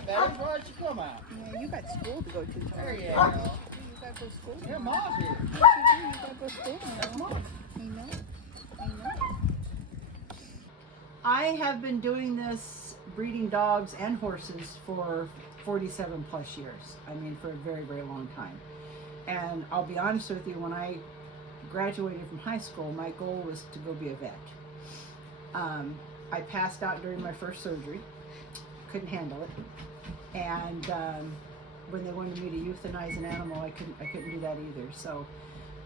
right, Betty. Why don't you come out? Yeah, you got school to go to tomorrow. There you You go. gotta go to school. Yeah, Mom's here. Yes, you do. You gotta go to school That's tomorrow. Mom. I know. I know. I have been doing this, breeding dogs and horses, for 47 plus years. I mean, for a very, very long time. And I'll be honest with you, when I graduated from high school, my goal was to go be a vet. I passed out during my first surgery, couldn't handle it. And when they wanted me to euthanize an animal, I couldn't do that either. So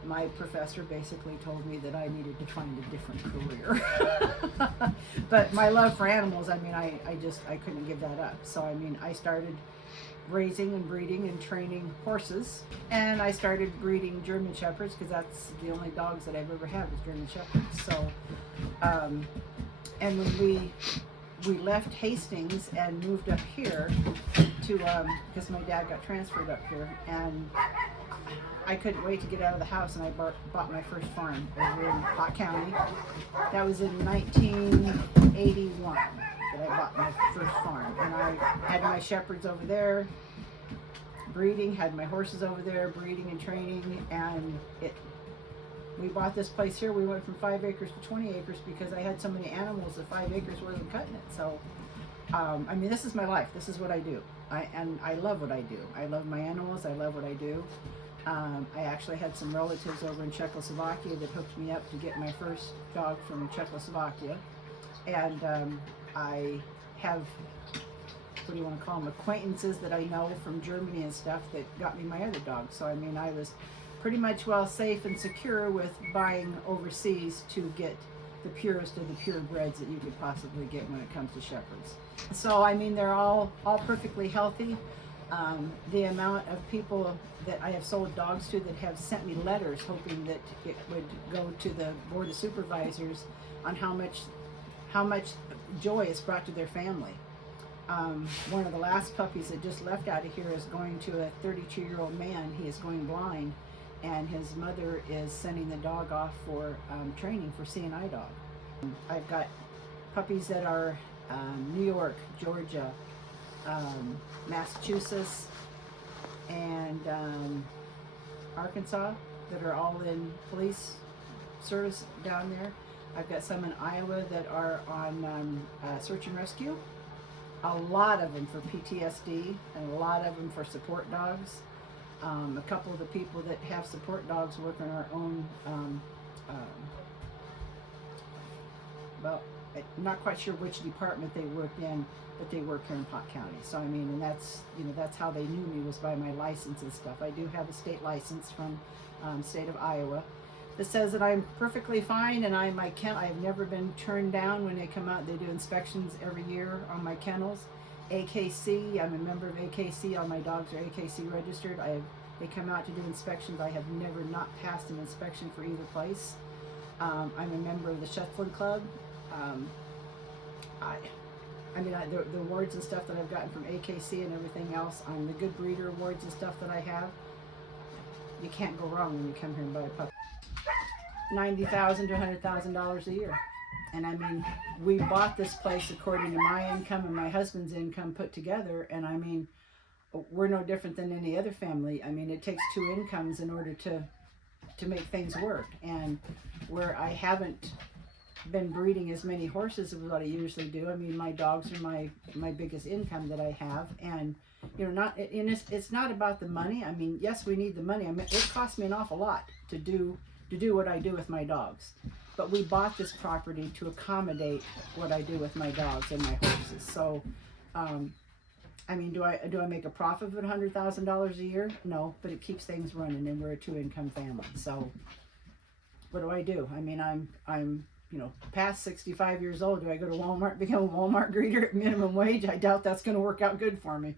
my professor basically told me that I needed to find a different career. But my love for animals, I mean, I couldn't give that up. So I mean, I started raising and breeding and training horses, and I started breeding German Shepherds because that's the only dogs that I've ever had was German Shepherds. So and when we left Hastings and moved up here to because my dad got transferred up here, and I couldn't wait to get out of the house, and I bought my first farm over in Pottawattamie County. That was in 1981 that I bought my first farm, and I had my shepherds over there breeding, had my horses over there breeding and training, and we bought this place here. We went from 5 acres to 20 acres because I had so many animals that 5 acres wasn't cutting it. So I mean, this is my life. This is what I do. And I love what I do. I love my animals. I love what I do. I actually had some relatives over in Czechoslovakia that hooked me up to get my first dog from Czechoslovakia. And I have, what do you want to call them, acquaintances that I know from Germany and stuff that got me my other dog. So I mean, I was pretty much well safe and secure with buying overseas to get the purest of the purebreds that you could possibly get when it comes to shepherds. So I mean, they're all perfectly healthy. The amount of people that I have sold dogs to that have sent me letters hoping that it would go to the board of supervisors on how much joy it's brought to their family. One of the last puppies that just left out of here is going to a 32-year-old man. He is going blind, and his mother is sending the dog off for training for CNI dog. I've got puppies that are New York, Georgia, Massachusetts, and Arkansas that are all in police service down there. I've got some in Iowa that are on search and rescue. A lot of them for PTSD, and a lot of them for support dogs. A couple of the people that have support dogs work in our own, well, I'm not quite sure which department they worked in, but they work here in Pottawattamie County. So I mean, and that's, you know, that's how they knew me, was by my license and stuff. I do have a state license from state of Iowa that says that I'm perfectly fine, and I have never been turned down when they come out. They do inspections every year on my kennels. AKC, I'm a member of AKC. All my dogs are AKC registered. They come out to do inspections. I have never not passed an inspection for either place. I'm a member of the Shetland Club. I mean, the awards and stuff that I've gotten from AKC and everything else, the Good Breeder awards and stuff that I have, you can't go wrong when you come here and buy a puppy. $90,000 to $100,000 a year. And I mean, we bought this place according to my income and my husband's income put together, and I mean, we're no different than any other family. I mean, it takes two incomes in order to make things work. And where I haven't been breeding as many horses as what I usually do, I mean, my dogs are my biggest income that I have. And you know, it's not about the money. I mean, yes, we need the money. I mean, it costs me an awful lot to do what I do with my dogs. But we bought this property to accommodate what I do with my dogs and my horses. So, I mean, do I make a profit of $100,000 a year? No, but it keeps things running, and we're a two-income family. So, what do? I mean, I'm you know, past 65 years old. Do I go to Walmart, become a Walmart greeter at minimum wage? I doubt that's going to work out good for me.